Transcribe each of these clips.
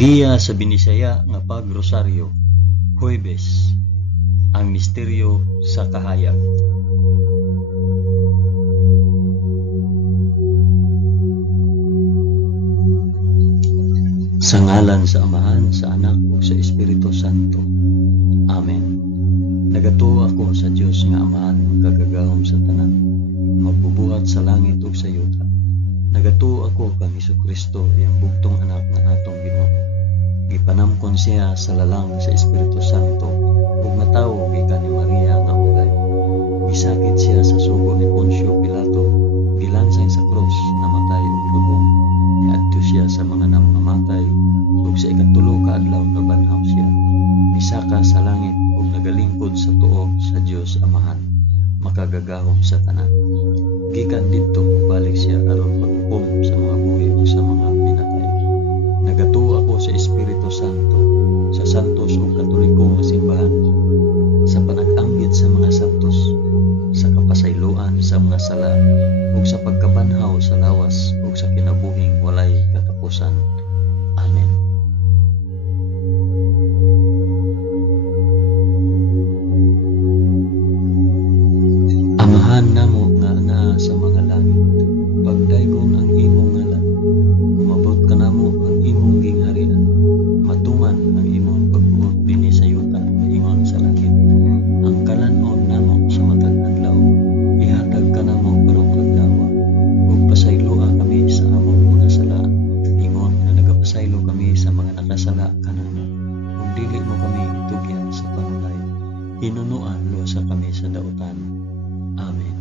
Giya sa Binisaya nga pag-rosaryo, Huwebes, ang misteryo sa kahayag. Sa ngalan sa Amahan, sa Anak, ug sa Espiritu Santo. Amen. Nagatuo ako sa Dios nga Amahan, magkagagahom sa tanan, magbubuhat sa langit ug sa yuta. Nagatuo ako kang Hesukristo, iyang bugtong anak nga atong Ginoo. Gipanamkon siya sa lalang sa Espiritu Santo ug natawo gikan ni Maria nga ugay. Gisakit siya sa sugo ni Poncio Pilato, gilansay sa krus, namatay ug lubong. Niadto siya sa mga namamatay ug sa ikatulo ka adlaw nabanhaw siya. Misaka sa langit ug nagalingkod sa tuo sa Dios Amahan, makagagahom sa tanan. Gikan didto balik siya aron maghukom sa mga buhi ug sa mga pinatay. Nagatuo ako sa Espiritu Santo, sa santos ug katolikong nga simbahan, sa panag-anggit sa mga santos, sa kapasayloan sa mga sala, ug sa pagkabanhaw sa lawas ug sa kinabuhing walay katapusan. Amen. Amahan namo nga naa sa mga langit, pagdaygon ang imong ngalan, umabot ka namo ang imong gingharian, matuman ang imong pagbuot dinhi sa yuta, ingon sa langit. Ang kalanon namo sa matag adlaw, ihatag ka namo karong adlaw, ug pasayloa kami sa among mga sala, ingon nga nagapasaylo kami sa mga nakasala kanamo, ug dili mo kami itugyan sa panulay, hinunuan lusa kami sa dautan. Amen.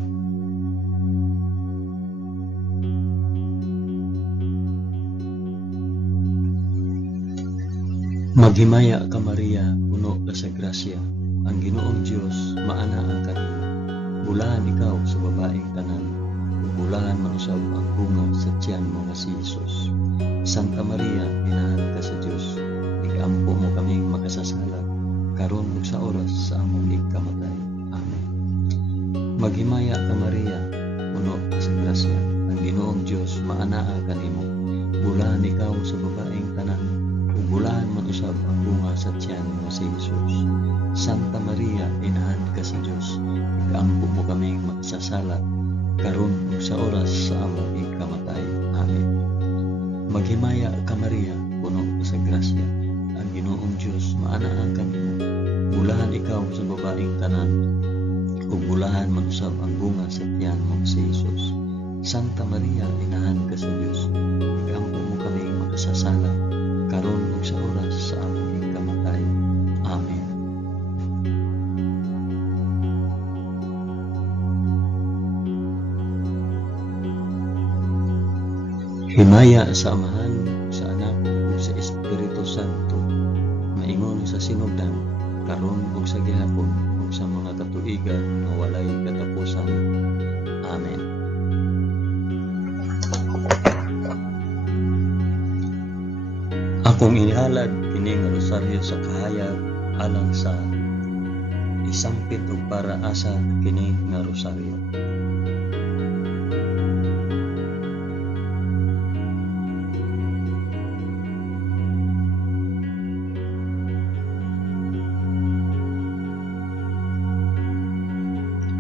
Maghimaya ka Maria, puno ka sa grasya, ang Ginoong Dios maana ang kanimo. Bulahan ikaw sa babaeng tanan, ug bulahan man usab ang bunga sa tiyan mo nga si Jesus. Santa Maria, inahan ka sa Dios, igampo mo kaming makasasala, karon ug sa oras sa among ikamatay. Amen. Maghimaya ka Maria, puno ka sa grasya, ang Ginoong Dios maana ang kanimo. Bulahan ikaw sa babaeng tanan, ug bulahan man usab ang bunga sa tiyan mo si Jesus. Santa Maria, inahan ka sa Dios, igampo mo kaming makasasala, karon ug sa oras sa among ikamatay. Amen. Maghimaya ka Maria, puno ka sa grasya, ang Ginoong Dios maana ang kanimo. Bulahan ikaw sa babaeng tanan, ug bulahan man usab ang bunga sa tiyan mo si Jesus. Santa Maria, inahan ka sa Dios, igampo mo kaming makasasala, karon ug sa oras sa among ikamatay. Amen. Himaya sa Amahan, sa Anak, ug sa Espiritu Santo, maingon sa sinugdan, karon ug sa gihapon, ug sa mga katuigan nga walay katapusan. Amen. Akong inihalad kini nga rosaryo sa kahayag alang sa isampit ug para asa kini nga rosaryo.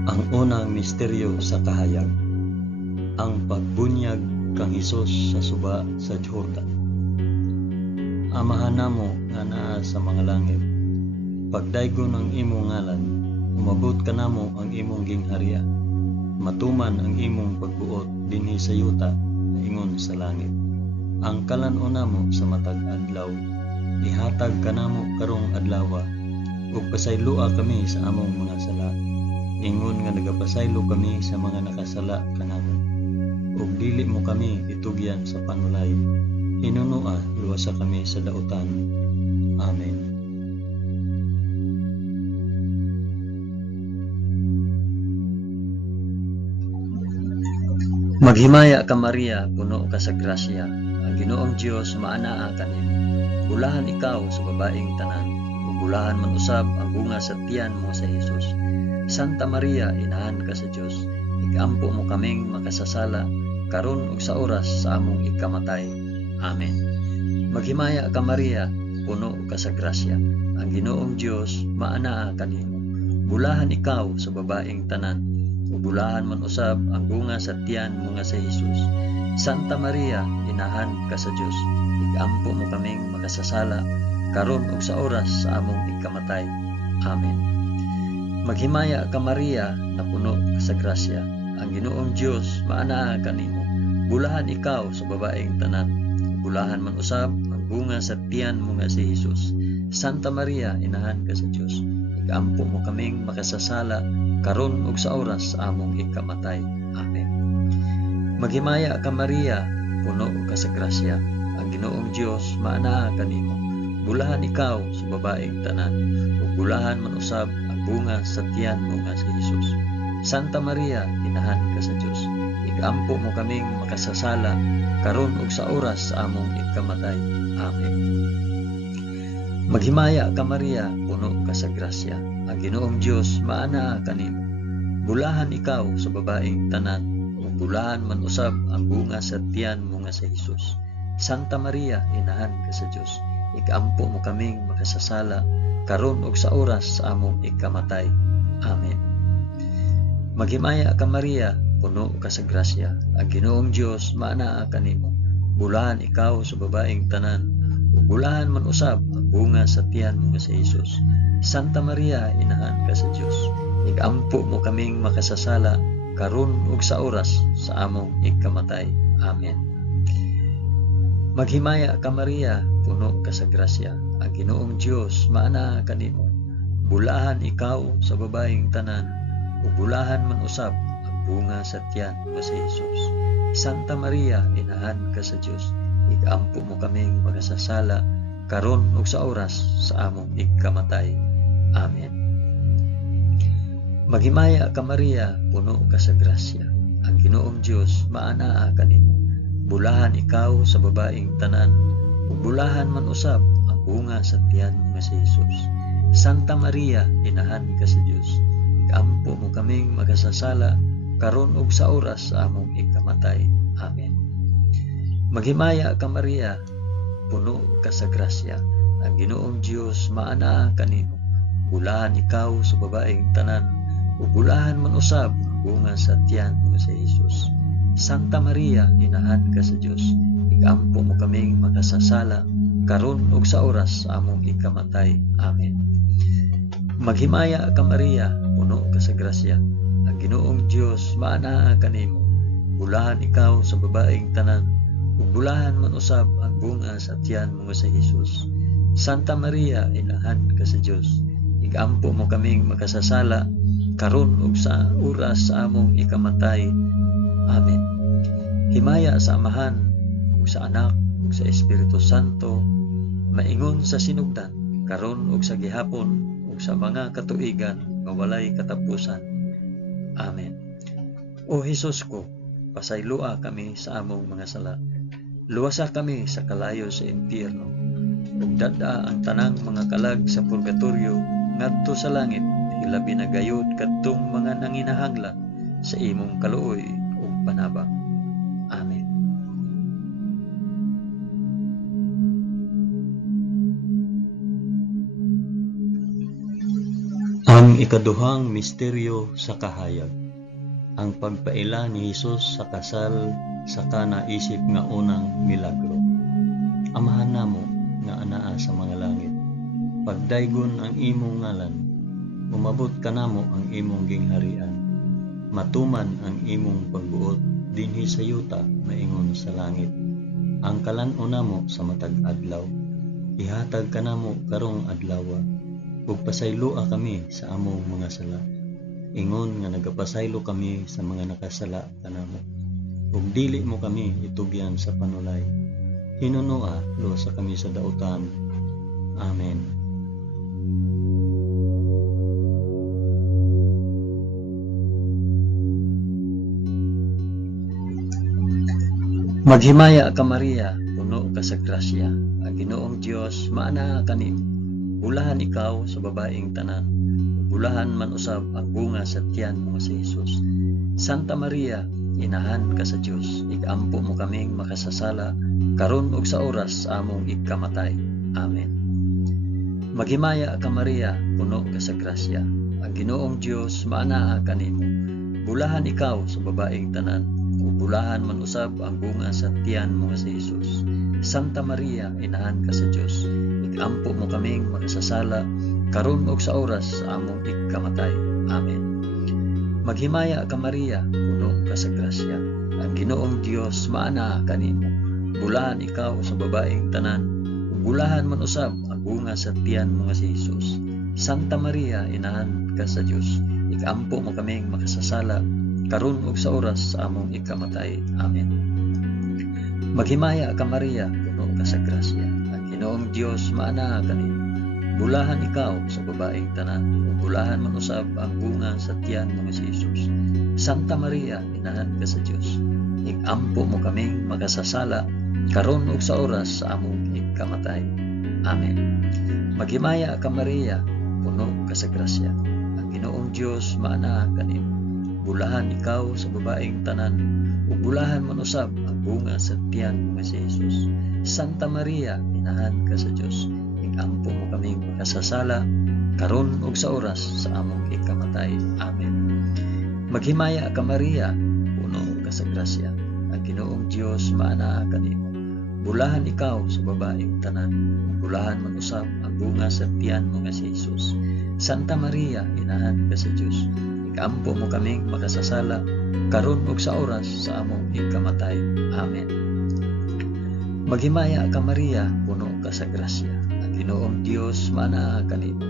Ang unang misteryo sa kahayag, ang pagbunyag kang Hesus sa suba sa Jordan. Amahan namo nga naa sa mga langit, pagdaygon ang imong ngalan, umabot ka namo ang imong gingharian, matuman ang imong pagbuot dinhi sa yuta, ingon sa langit. Ang kalanon namo sa matag adlaw, ihatag ka namo karong adlaw, ug pasayloa kami sa among mga sala, ingon nga nagapasaylo kami sa mga nakasala kanamo, ug dili mo kami itugyan sa panulay, hinunua luwasa kami sa dautan. Amen. Maghimaya ka Maria, puno ka sa grasya, ang Ginoong Dios maana ang kanimo. Bulahan ikaw sa babaeng tanan, ug bulahan man usab ang bunga sa tiyan mo sa Jesus. Santa Maria, inahan ka sa Dios, igampo mo kaming makasasala, karon ug sa oras sa among ikamatay. Amen. Maghimaya ka Maria, puno ka sa grasya. Ang Ginoong Dios maanaa kanimo. Bulahan ikaw sa babaeng tanan, ug bulahan man usab ang bunga sa tiyan mo nga si Hesus. Santa Maria, inahan ka sa Dios, igampo mo kaming makasasala karon ug sa oras sa among ikamatay. Amen. Maghimaya ka Maria, na puno ka sa grasya. Ang Ginoong Dios maanaa kanimo. Bulahan ikaw sa babaeng tanan, bulahan man usab ang bunga sa tiyan mo nga si Hesus. Santa Maria, inahan ka sa Dios, igampo mo kaming makasasala karon ug sa oras sa among ikamatay. Amen. Maghimaya ka Maria, puno ka sa grasya. Ang Ginoong Dios maanaa kanimo. Bulahan ikaw sa babaeng tanan, ug bulahan man usab ang bunga sa tiyan mo nga si Hesus. Santa Maria, inahan ka sa Dios, igampo mo kaming makasasala karon ug sa oras sa among ikamatay. Amen. Maghimaya ka Maria, puno ka sa grasya. Ang Ginoong Dios maanaa kanimo. Bulahan ikaw sa babaeng tanan, ug bulahan man usab ang bunga sa tiyan mo nga si Hesus. Santa Maria, inahan ka sa Dios, igampo mo kaming makasasala karon ug sa oras sa among ikamatay. Amen. Maghimaya ka Maria, puno ka sa grasya. Ang Ginoong Dios maanaa kanimo. Bulahan ikaw sa babaeng tanan, ug bulahan man usab ang bunga sa tiyan mo nga si Hesus. Santa Maria, inahan ka sa Dios, igampo mo kaming makasasala karon ug sa oras sa among ikamatay. Amen. Maghimaya ka Maria, puno ka sa grasya. Ang Ginoong Dios maanaa kanimo. Bulahan ikaw sa babaeng tanan, ug bulahan man usab ang bunga sa tiyan nga si Hesus. Santa Maria, inahan ka sa Dios, igampo mo kaming makasasala karon ug sa oras sa among ikamatay. Amen. Maghimaya ka Maria, puno ka sa grasya. Ang Ginoong Dios maanaa kanimo. Bulahan ikaw sa babaeng tanan, ug bulahan man usab ang bunga sa tiyan nga si Hesus. Santa Maria, inahan ka sa Dios, igampo mo kaming makasasala karon ug sa oras sa among ikamatay. Amen. Maghimaya ka Maria, puno ka sa grasya. Ang Ginoong Dios maanaa kanimo. Bulahan ikaw sa babaeng tanan, ug bulahan man usab ang bunga sa tiyan nga si Hesus. Santa Maria, inahan ka sa Dios, igampo mo kaming makasasala karon ug sa oras sa among ikamatay. Amen. Maghimaya ka Maria, puno ka sa grasya. Ang Ginoong Dios maanaa kanimo. Bulahan ikaw sa babaeng tanan, ug bulahan man usab ang bunga sa tiyan mo nga si Hesus. Santa Maria, inahan ka sa Dios, igampo mo kaming makasasala karon ug sa oras sa among ikamatay. Amen. Himaya sa Amahan, ug sa Anak, ug sa Espiritu Santo, maingon sa sinugdan, karon ug sa gihapon, ug sa mga katuigan nga walay katapusan. Amen. O Hesus ko, pasaylua kami sa among mga sala. Luwasa kami sa kalayo sa impyerno, ug dada ang tanang mga kalag sa purgatorio ngadto sa langit, hilabi na gayud kadtong mga nanginahanglan sa imong kaluoy ug panabang. Amen. Ang ikaduhang misteryo sa kahayag, ang pagpaila ni Hesus sa kasal sa kanaisip nga unang milagro. Amahan namo nga anaa sa mga langit, pagdaygon ang imong ngalan, umabot kanamo ang imong gingharian, matuman ang imong pagbuot dinhi sa yuta maingon sa langit. Ang kalan-o namo sa matag adlaw, ihatag kanamo karong adlawa, ug pasaylua kami sa among mga sala. Ingon nga nagapasaylo kami sa mga nakasala kanamo, ug dili mo kami itugyan sa panulay. Hinunoa lusa kami sa dautan. Amen. Maghimaya ka Maria, puno ka sa grasya. Ang Ginoong Dios maanaa kanimo. Bulahan ikaw sa babaeng tanan, bulahan man usab ang bunga sa tiyan mo si Hesus. Santa Maria, inahan ka sa Dios, igampo mo kaming makasasala, karon ug sa oras sa among ikamatay. Amen. Maghimaya ka Maria, puno ka sa grasya. Ang Ginoong Dios maanaa kanimo. Bulahan ikaw sa babaeng tanan, ug bulahan man usab ang bunga sa tiyan mo nga si Jesus. Santa Maria, inahan ka sa Dios, igampo mo kaming makasasala, karon ug sa oras sa among ikamatay. Amen. Maghimaya ka Maria, puno ka sa grasya. Ang Ginoong Dios maanaa kanimo. Bulahan ikaw sa babaeng tanan, ug bulahan man usab ang bunga sa tiyan mo nga si Jesus. Santa Maria, inahan ka sa Dios, igampo mo kaming makasasala, karon ug sa oras sa among ikamatay. Amen. Maghimaya ka Maria, puno ka sa grasya. Ang Ginoong Dios maanaa kanimo. Bulahan ikaw sa babaeng tanan, ug bulahan man usab ang bunga sa tiyan mo nga si Jesus. Santa Maria, inahan ka sa Dios, igampo mo kaming makasasala, karon ug sa oras sa among ikamatay. Amen. Maghimaya ka Maria, puno ka sa grasya. Ang Ginoong Dios maanaa kanimo. Bulahan ikaw sa babaeng tanan, ug bulahan man usab ang bunga sa tiyan mo nga si Jesus. Santa Maria, inahan ka sa Dios, igampo mo kaming makasasala, karon ug sa oras sa among ikamatay. Amen. Maghimaya ka Maria, puno ka sa grasya. Ang Ginoong Dios maanaa kanimo. Bulahan ikaw sa babaeng tanan, bulahan man usab ang bunga sa tiyan mo nga si Jesus. Santa Maria, inahan ka sa Dios, igampo mo kaming makasasala, karon ug sa oras sa among ikamatay. Amen. Maghimaya ka Maria, puno ka sa grasya. Ang Ginoong Dios maanaa kanimo.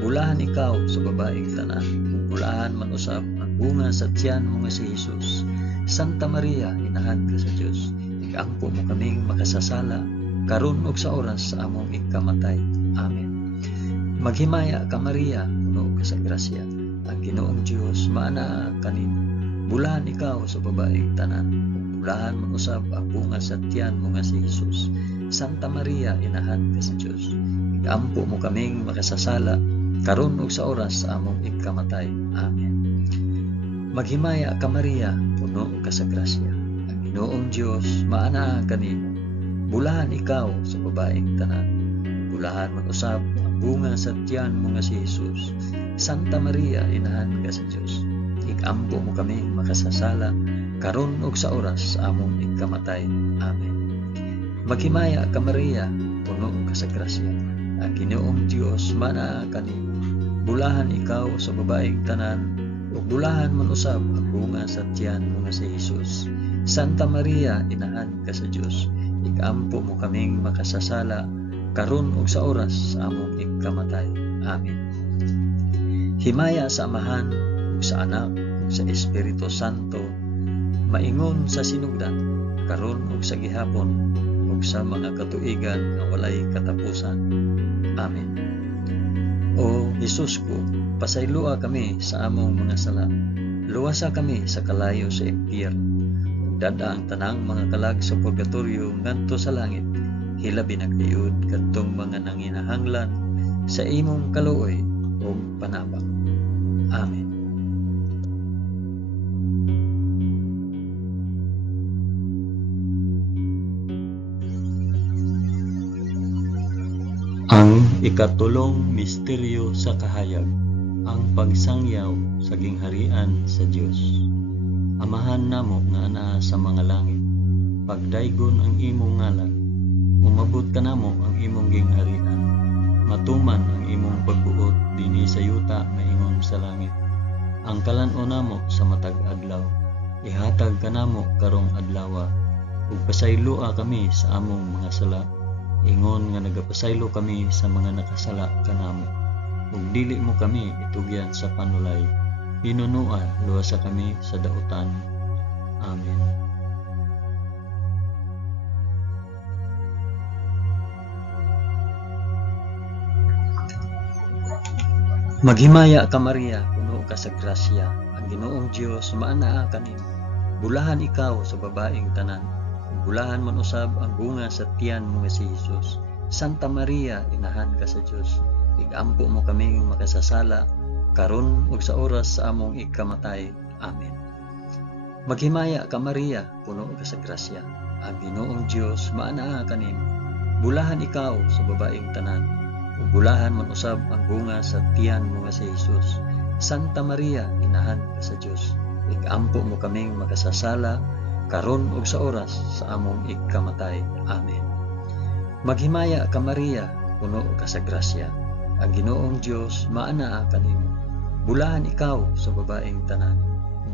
Bulahan ikaw sa babaeng tanan, bulahan man usab ang bunga sa tiyan mo nga si Jesus. Santa Maria, inahan ka sa Dios, igampo mo kaming makasasala, karon ug sa oras sa among ikamatay. Amen. Maghimaya ka Maria, puno ka sa grasya. Ang Ginoong Dios maanaa kanimo. Bulahan ikaw sa babaeng tanan, bulahan man usab ang bunga sa tiyan mo nga si Jesus. Santa Maria, inahan ka sa Dios, igampo mo kaming makasasala, karon ug sa oras sa among ikamatay. Amen. Maghimaya ka Maria, puno ka sa grasya. Ang Ginoong Dios maanaa kanimo. Bulahan ikaw sa babaeng tanan, bulahan man usab ang bunga sa tiyan mo nga si Jesus. Santa Maria, inahan ka sa Dios, igampo mo kaming makasasala, karon ug sa oras sa among ikamatay. Amen. Maghimaya ka Maria, puno ka sa grasya. Ang Ginoong Dios maanaa kanimo. Bulahan ikaw sa babaeng tanan, ug bulahan man usab ang bunga sa tiyan mo nga si Jesus. Santa Maria, inahan ka sa Dios, igampo mo kaming makasasala, karon ug sa oras sa among ikamatay. Amen. Himaya sa Amahan, ug sa Anak, ug sa Espiritu Santo, maingon sa sinugdan, karon ug sa gihapon, ug sa mga katuigan nga walay katapusan. Amen. O Jesus ko, pasaylua kami sa among mga sala. Luwasa kami sa kalayo sa impyerno. Dada ang tanang mga kalag sa purgatorio ngadto sa langit. Hilabi na kayod kadtong mga nanginahanglan sa imong kaluoy o panabang. Amen. Ang ikatulong misteryo sa kahayag, ang pagsangyaw sa gingharian sa Dios. Amahan namo nga anaa sa mga langit, pagdaygon ang imong ngalan, umabot ka namo ang imong gingharian, matuman ang imong pagbuot dinhi sa yuta maingon sa langit. Ang kalan-o namo sa matag adlaw, ihatag ka namo karong adlawa, ug pasayloa kami sa among mga sala, ingon nga nagapasaylo kami sa mga nakasala kanamo, ug dili mo kami itugyan sa panulay, pinunuan luwasa kami sa dautan. Amen. Maghimaya ka Maria, puno ka sa grasya. Ang Ginoong Dios maanaa kanimo. Bulahan ikaw sa babaeng tanan, bulahan man usab ang bunga sa tiyan mo nga si Jesus. Santa Maria, inahan ka sa Dios, igampo mo kaming makasasala, karon ug sa oras sa among ikamatay. Amen. Maghimaya ka Maria, puno ka sa grasya. Ang Ginoong Dios maanaa kanimo. Bulahan ikaw sa babaeng tanan, ug bulahan man usab ang bunga sa tiyan mo nga si Jesus. Santa Maria, inahan ka sa Dios. Igampo mo kaming makasasala karon ug sa oras sa among ikamatay. Amen. Maghimaya ka Maria, puno ka sa grasya. Ang Ginoong Dios maanaa kanimo. Bulahan ikaw sa babaeng tanan,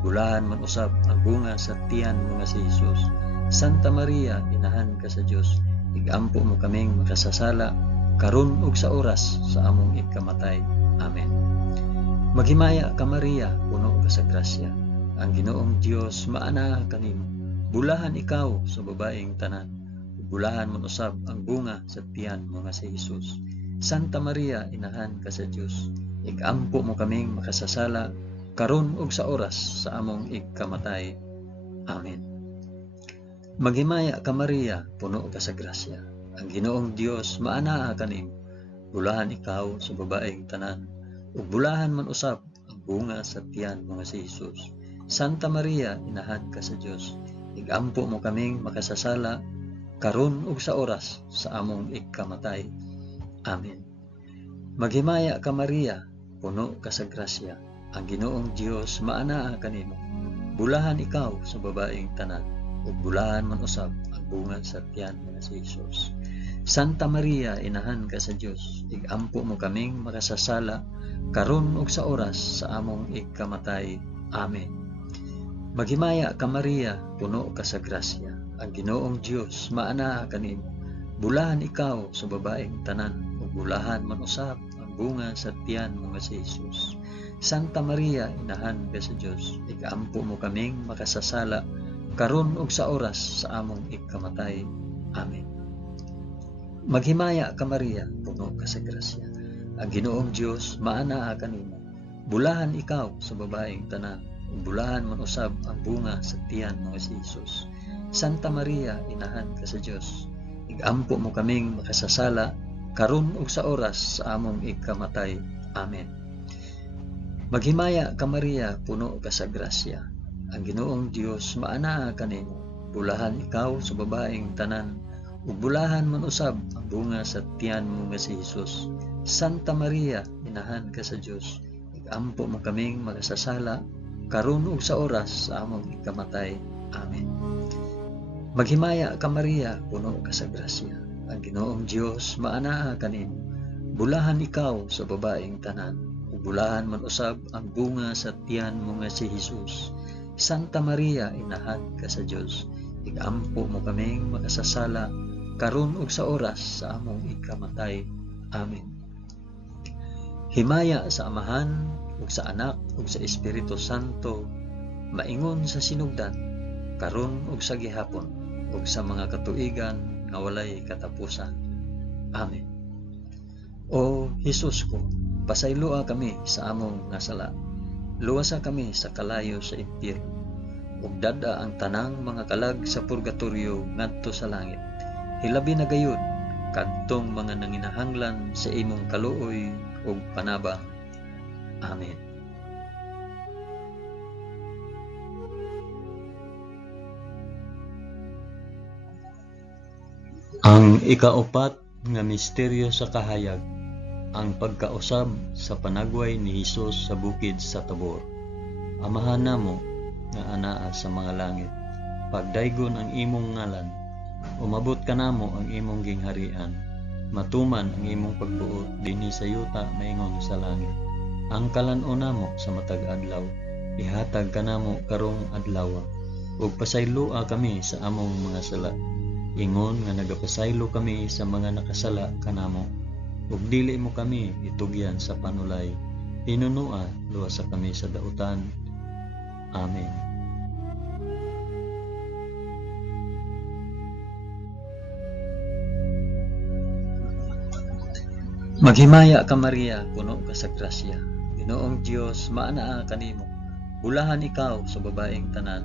bulahan man usab ang bunga sa tiyan mo nga si Jesus. Santa Maria, inahan ka sa Dios. Igampo mo kaming makasasala karon ug sa oras sa among ikamatay. Amen. Maghimaya ka Maria, puno ka sa grasya. Ang Ginoong Dios maanaa kanimo. Bulahan ikaw sa babaeng tanan, bulahan man usab ang bunga sa tiyan mo nga si Jesus. Santa Maria, inahan ka sa Dios. Igampo mo kaming makasasala karon ug sa oras sa among ikamatay. Amen. Maghimaya ka Maria, puno ka sa grasya. Ang Ginoong Dios maanaa kanimo. Bulahan ikaw sa babaeng tanan, ug bulahan man usab ang bunga sa tiyan mo nga si Jesus. Santa Maria, inahan ka sa Dios. Igampo mo kaming makasasala karon ug sa oras sa among ikamatay. Amen. Maghimaya ka Maria, puno ka sa grasya. Ang Ginoong Dios maanaa kanimo. Bulahan ikaw sa babaeng tanan, ug bulahan man usab ang bunga sa tiyan nga si Jesus. Santa Maria, inahan ka sa Dios. Igampo mo kaming makasasala karon ug sa oras sa among ikamatay. Amen. Maghimaya ka Maria, puno ka sa grasya. Ang Ginoong Dios maanaa kanimo. Bulahan ikaw sa babaeng tanan, ug bulahan man usab ang bunga sa tiyan mo nga si Jesus. Santa Maria, inahan ka sa Dios. Igampo mo kaming makasasala karon ug sa oras sa among ikamatay. Amen. Maghimaya ka Maria, puno ka sa grasya. Ang Ginoong Dios maanaa kanimo. Bulahan ikaw sa babaeng tanan, ug bulahan man usab ang bunga sa tiyan mo nga si Jesus. Santa Maria, inahan ka sa Dios. Igampo mo kaming makasasala karon ug sa oras sa among ikamatay. Amen. Maghimaya ka Maria, puno ka sa grasya. Ang Ginoong Dios maanaa kanimo. Bulahan ikaw sa babaeng tanan, ug bulahan man usab ang bunga sa tiyan mo nga si Jesus. Santa Maria, inahan ka sa Dios. Igampo mo kaming makasasala karon ug sa oras sa among ikamatay. Amen. Maghimaya ka Maria, puno ka sa grasya. Ang Ginoong Dios maanaa kanimo. Bulahan ikaw sa babaeng tanan, ug bulahan man usab ang bunga sa tiyan mo nga si Jesus. Santa Maria, inahan ka sa Dios. Igampo mo kaming makasasala karon ug sa oras sa among ikamatay. Amen. Himaya sa Amahan ug sa Anak ug sa Espiritu Santo, maingon sa sinugdan, karon ug sa gihapon, ug sa mga katuigan nga walay katapusan. Amen. O Jesus ko, pasayloa kami sa among nga sala. Luwasa kami sa kalayo sa impyerno, ug dada ang tanang mga kalag sa purgatorio ngadto sa langit. Hilabi na gayud kadtong mga nanginahanglan sa imong kaluoy ug panabang. Amen. Ang ikaupat nga misteryo sa kahayag, ang pagkausab sa panagway ni Hesus sa bukid sa Tabor. Amahan namo nga anaa sa mga langit, pagdaygon ang imong ngalan, umabot ka namo ang imong gingharian, matuman ang imong pagbuot dinhi sa yuta maingon sa langit. Ang kalan-o namo sa matag adlaw, ihatag ka namo karong adlaw, ug pasayloa kami sa among mga sala. Ingon nga nagapasaylo kami sa mga nakasala kanamo, ug dili mo kami itugyan sa panulay. Hinunua luwasa kami sa dautan. Amen. Maghimaya ka Maria, puno ka sa grasya. Ginoong Dios maanaa kanimo. Bulahan ikaw sa babaeng tanan,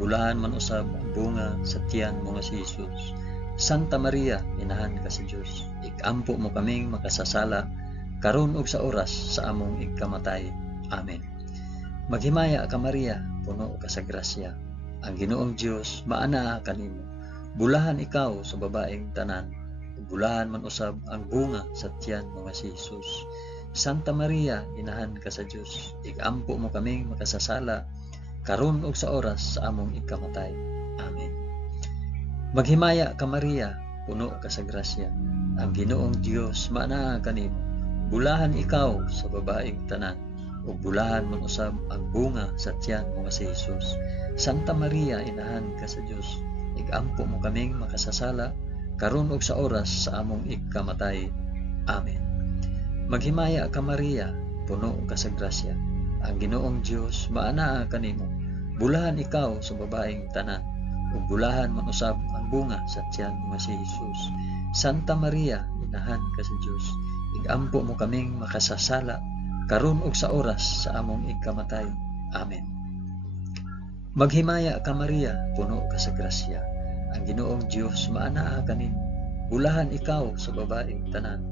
bulahan man usab ang bunga sa tiyan mo nga si Jesus. Santa Maria, inahan ka sa Dios. Igampo mo kaming makasasala karon ug sa oras sa among ikamatay. Amen. Maghimaya ka Maria, puno ka sa grasya. ang Ginoong Dios maanaa kanimo. Bulahan ikaw sa babaeng tanan, ug bulahan man usab ang bunga sa tiyan mo nga si Jesus. Santa Maria, inahan ka sa Dios, igampo mo kaming makasasala karon ug sa oras sa among ikamatay. Amen. Maghimaya ka Maria, puno ka sa grasya, ang Ginoong Dios maanaa kanimo. Bulahan ikaw sa babaeng tanan, ug bulahan man usab ang bunga sa tiyan mo nga si Jesus. Santa Maria, inahan ka sa Dios, igampo mo kaming makasasala karon ug sa oras sa among ikamatay. Amen. Maghimaya ka Maria, puno ka sa grasya, ang Ginoong Dios maanaa kanimo. Bulahan ikaw sa babaeng tanan, ug bulahan man usab ang bunga sa tiyan mo nga si Jesus. Santa Maria, inahan ka sa Dios, igampo mo kaming makasasala karon ug sa oras sa among ikamatay. Amen. Maghimaya ka Maria, puno ka sa grasya, ang Ginoong Dios maanaa kanimo. Bulahan ikaw sa babaeng tanan,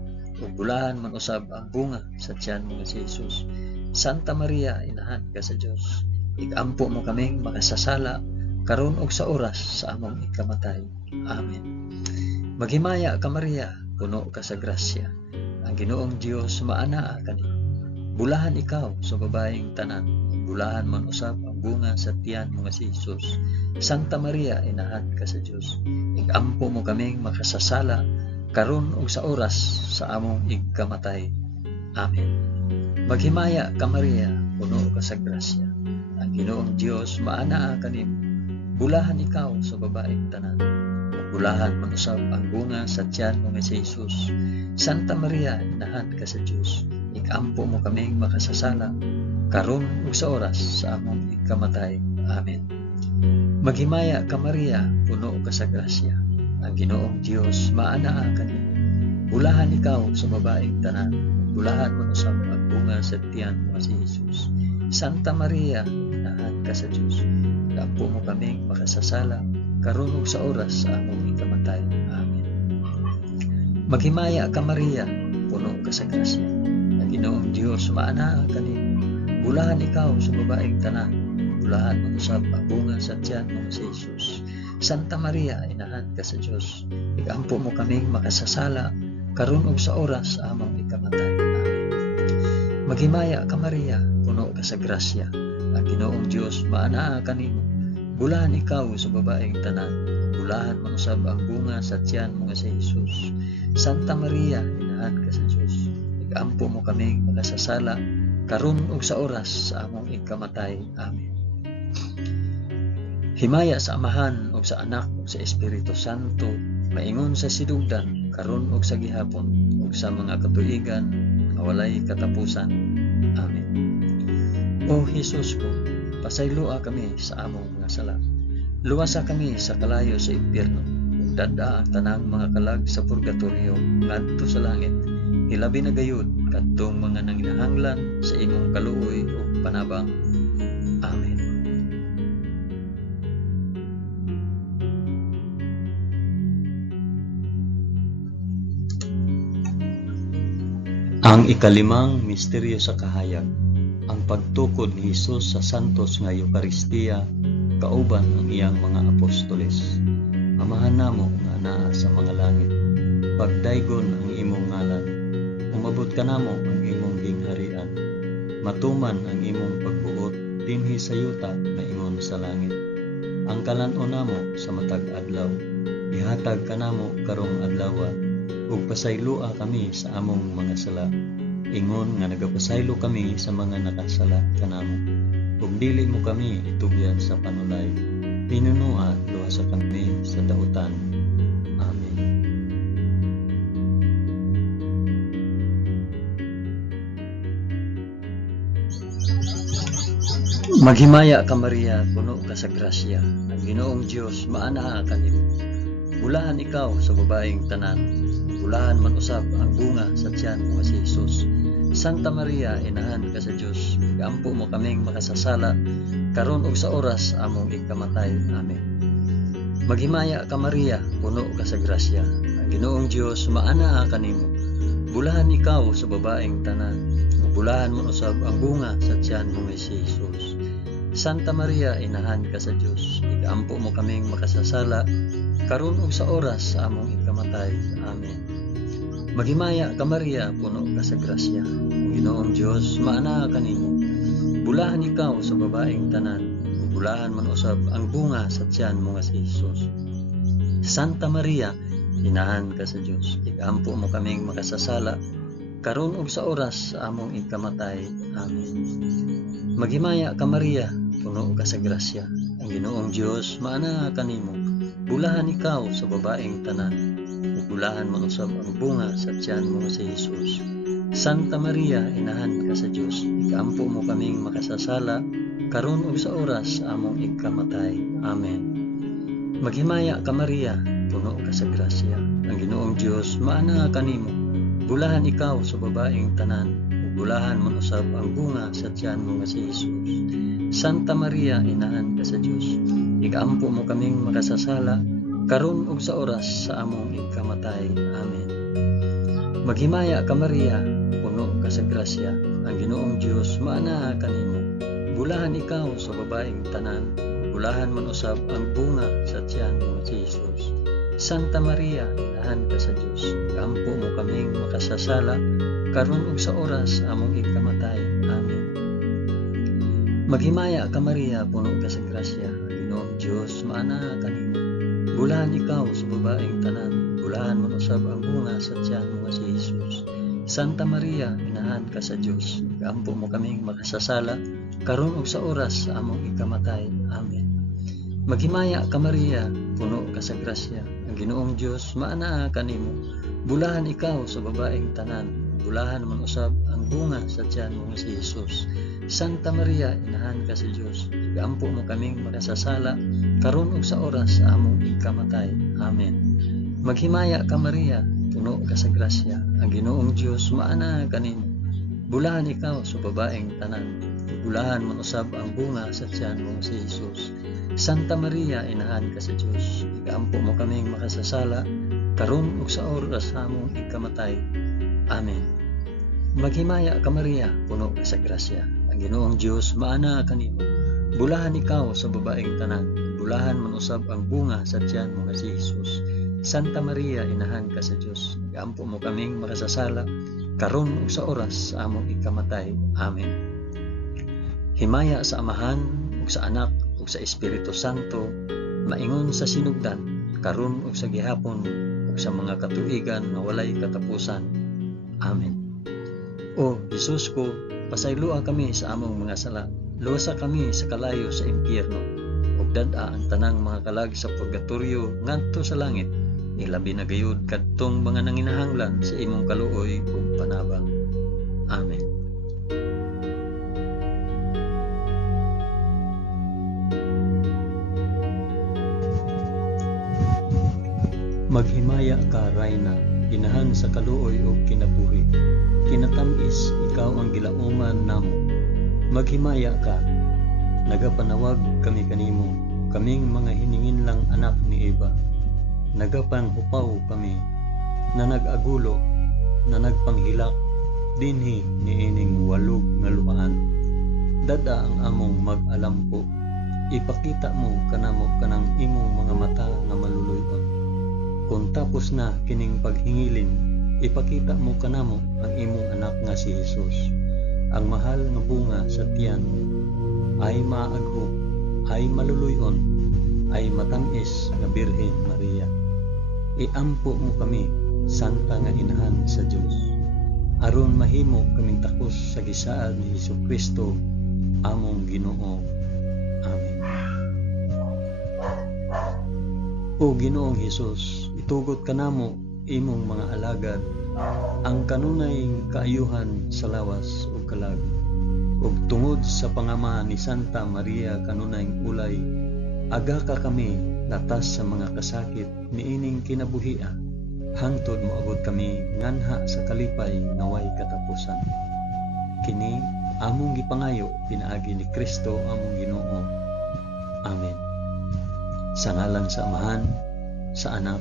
ug bulahan man usab ang bunga sa tiyan mo nga si Jesus. Santa Maria, inahan ka sa Dios, igampo mo kaming makasasala karon ug sa oras sa among ikamatay. Amen. Maghimaya ka Maria, puno ka sa grasya, ang Ginoong Dios maanaa kanimo. Bulahan ikaw sa babaeng tanan, bulahan man usab ang bunga sa tiyan mo nga si Jesus. Santa Maria, inahan ka sa Dios, igampo mo kaming makasasala karon ug sa oras sa among ikamatay. Amen. Maghimaya ka Maria, puno ka sa grasya, ang Ginoong Dios maanaa kanimo. Bulahan ikaw sa babaeng tanan, bulahan man usab ang bunga sa tiyan mo nga si Jesus. Santa Maria, inahan ka sa Dios, igampo mo kaming makasasala karon ug sa oras sa among ikamatay. Amen. Maghimaya ka Maria, puno ka sa grasya, ang Ginoong Dios maanaa kanimo. Bulahan ikaw sa babaeng tanan, bulahan man usab ang bunga sa tiyan mo nga si Jesus. Santa Maria, inahan ka sa Dios, igampo mo kaming makasasala karon ug sa oras sa among ikamatay. Amen. Maghimaya ka Maria, puno ka sa grasya, ang Ginoong Dios maanaa kanimo. Bulahan ikaw sa babaeng tanan, bulahan man usab ang bunga sa tiyan mo nga si Jesus. Santa Maria, inahan ka sa Dios, igampo mo kaming makasasala karon ug sa oras sa among ikamatay. Amen. Maghimaya ka Maria, puno ka sa grasya, ang Ginoong Dios maanaa kanimo. Bulahan ikaw sa babaeng tanan, bulahan man usab ang bunga sa tiyan mo nga si Jesus. Santa Maria, inahan ka sa Dios, igampo mo kaming makasasala karon ug sa oras sa among ikamatay. Amen. Himaya sa Amahan ug sa Anak ug sa Espiritu Santo, maingon sa sidugdan karon ug sa gihapon ug sa mga katuigan nga walay katapusan. Amen. O Jesus ko, pasayloa kami sa among mga sala. Luwasa kami sa kalayo sa impyerno, ug dada ang tanang mga kalag sa purgatorio ngadto sa langit. Hilabi na gayud kadtong mga nanginahanglan sa imong kaluoy ug panabang. Amen. Ang ikalimang misteryo sa kahayag, ang pagtukod ni Hesus sa santos nga Eucharistia kauban ang iyang mga apostoles. Amahan namo nga naa sa mga langit, pagdaygon ang imong ngalan, umabot ka namo ang imong gingharian, matuman ang imong pagbuot dinhi sa yuta na ingon sa langit. Ang kalan-on namo sa matag adlaw, ihatag ka namo karong adlaw, ug pasayloa kami sa among mga sala, ingon nga nagapasaylo kami sa mga nakasala kanamo. Ug dili mo kami itugyan sa panulay, pinunua luwasa kami sa dautan. Amen. Maghimaya ka Maria, puno ka sa grasya, ang Ginoong Dios maanaa kanimo. Bulahan ikaw sa babaeng tanan, bulahan man usab ang bunga sa tiyan mo nga si Jesus. Santa Maria, inahan ka sa Dios, igampo mo kaming makasasala karon ug sa oras among ikamatay. Amen. Maghimaya ka Maria, puno ka sa grasya, ang Ginoong Dios maanaa kanimo. Bulahan ikaw sa babaeng tanan, ug bulahan man usab ang bunga sa tiyan mo nga si Jesus. Santa Maria, inahan ka sa Dios, igampo mo kaming makasasala, karon ug sa oras sa among ikamatay. Amen. Maghimaya ka Maria, puno ka sa grasya. Ang Ginoong Dios maana kanimo. Bulahan ikaw sa babaeng tanan, ug bulahan man usab ang bunga sa tiyan mo nga si Hesus. Santa Maria, inahan ka sa Dios, igampo mo kaming makasasala, karon ug sa oras sa among ikamatay. Amen. Maghimaya ka Maria, puno ka sa grasya. Ang Ginoong Dios maana kanimo. Bulahan ikaw sa babaeng tanan, ug bulahan man usab ang bunga sa tiyan mo si Hesus. Santa Maria, inahan ka sa Dios, igampo mo kaming makasasala, karon ug sa oras sa among ikamatay. Amen. Maghimaya ka Maria, puno ka sa grasya. Ang Ginoong Dios maana kanimo. Bulahan ikaw sa babaeng tanan, ug bulahan man usab ang bunga sa tiyan mo nga si Hesus. Santa Maria, inahan ka sa Dios, igampo mo kaming makasasala, karon ug sa oras sa among ikamatay. Amen. Maghimaya ka Maria, puno ka sa grasya. Ang Ginoong Dios maana kanimo. Bulahan ikaw sa babaeng tanan, bulahan man usab ang bunga sa tiyan mo si Hesus. Santa Maria, inahan ka sa Dios, igampo mo kaming makasasala, karon ug sa oras sa among ikamatay. Amen. Maghimaya ka Maria, puno ka sa grasya. Ang Ginoong Dios maana kanimo. Bulahan ikaw sa babaeng tanan, bulahan man usab ang bunga sa tiyan mo si Hesus. Santa Maria, inahan ka sa Dios, igampo mo kaming makasasala, karon ug sa oras sa among ikamatay. Amen. Maghimaya ka Maria, puno ka sa grasya. Ang Ginoong Dios maana kanimo. Bulahan ikaw sa babaeng tanan, bulahan man usab ang bunga sa tiyan mo si Hesus. Santa Maria, inahan ka sa Dios, igampo mo kaming makasasala, karon ug sa oras sa among ikamatay. Amen. Maghimaya ka Maria, puno ka sa grasya. Ang Ginoong Dios maana kanimo. Bulahan ikaw sa babaeng tanan, bulahan man usab ang bunga sa tiyan mo si Hesus. Santa Maria, inahan ka sa Dios, igampo mo kaming makasasala, karon ug sa oras sa among ikamatay. Amen. Maghimaya ka Maria, puno ka sa grasya. Ang Ginoong Dios maana kanimo. Bulahan ikaw sa babaeng tanan, bulahan man usab ang bunga sa tiyan mo nga si Hesus. Santa Maria, inahan ka sa Dios, igampo mo kaming makasasala, karon ug sa oras sa among ikamatay. Amen. Himaya sa Amahan ug sa Anak ug sa Espiritu Santo, maingon sa sinugdan, karon ug sa gihapon ug sa mga katuigan nga walay katapusan. Amen. O Hesus ko, pasayloa kami sa among mga sala, luwasa kami sa kalayo sa impyerno, ug dad-a ang tanang mga kalag sa purgatorio ngadto sa langit, ilabi na gayud kadtong mga nanginahanglan sa imong kaluoy ug panabang. Amen. Maghimaya ka Rayna, inahan sa kaluoy ug kinabuhi. Kinatamis ikaw ang gilauman namo. Maghimaya ka. Nagapanawag kami kanimo, kaming mga hiningin lang anak ni Eva. Nagapanghupaw kami, na nag-agulo, na nagpanghilak, dinhi niining walog nga luhaan. Dada ang among mag-alampo, ipakita mo kanamo kanang imong mga mata nga maluluyon. Kung tapos na kining paghingilin, ipakita mo kanamo ang imong anak nga si Hesus. Ang mahal nga bunga sa tiyan ay maaghop, ay maluluyon, ay matamis nga Birhen Maria. Iampo mo kami, Santa nga Inahan sa Dios, aron mahimo kaming takos sa gisaad ni Hesukristo among Ginoo. Amen. O Ginoong Hesus, itugot kanamo imong mga alagad ang kanunay kaayuhan sa lawas ug kalag, ug tungod sa pangama ni Santa Maria kanunay ulay, aga ka kami latas sa mga kasakit niining kinabuhia, hangtod moabot kami nganha sa kalipay nga way katapusan. Kini among gipangayo pinaagi ni Kristo among Ginoo. Amen. Sa ngalan sa Amahan, sa Anak,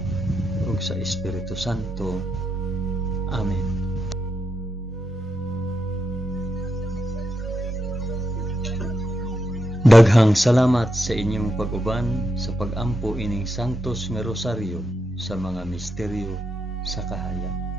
ug sa Espiritu Santo. Amen. Daghang salamat sa inyong pag-uban sa pag-ampo ining santos nga rosaryo sa mga misteryo sa kahayag.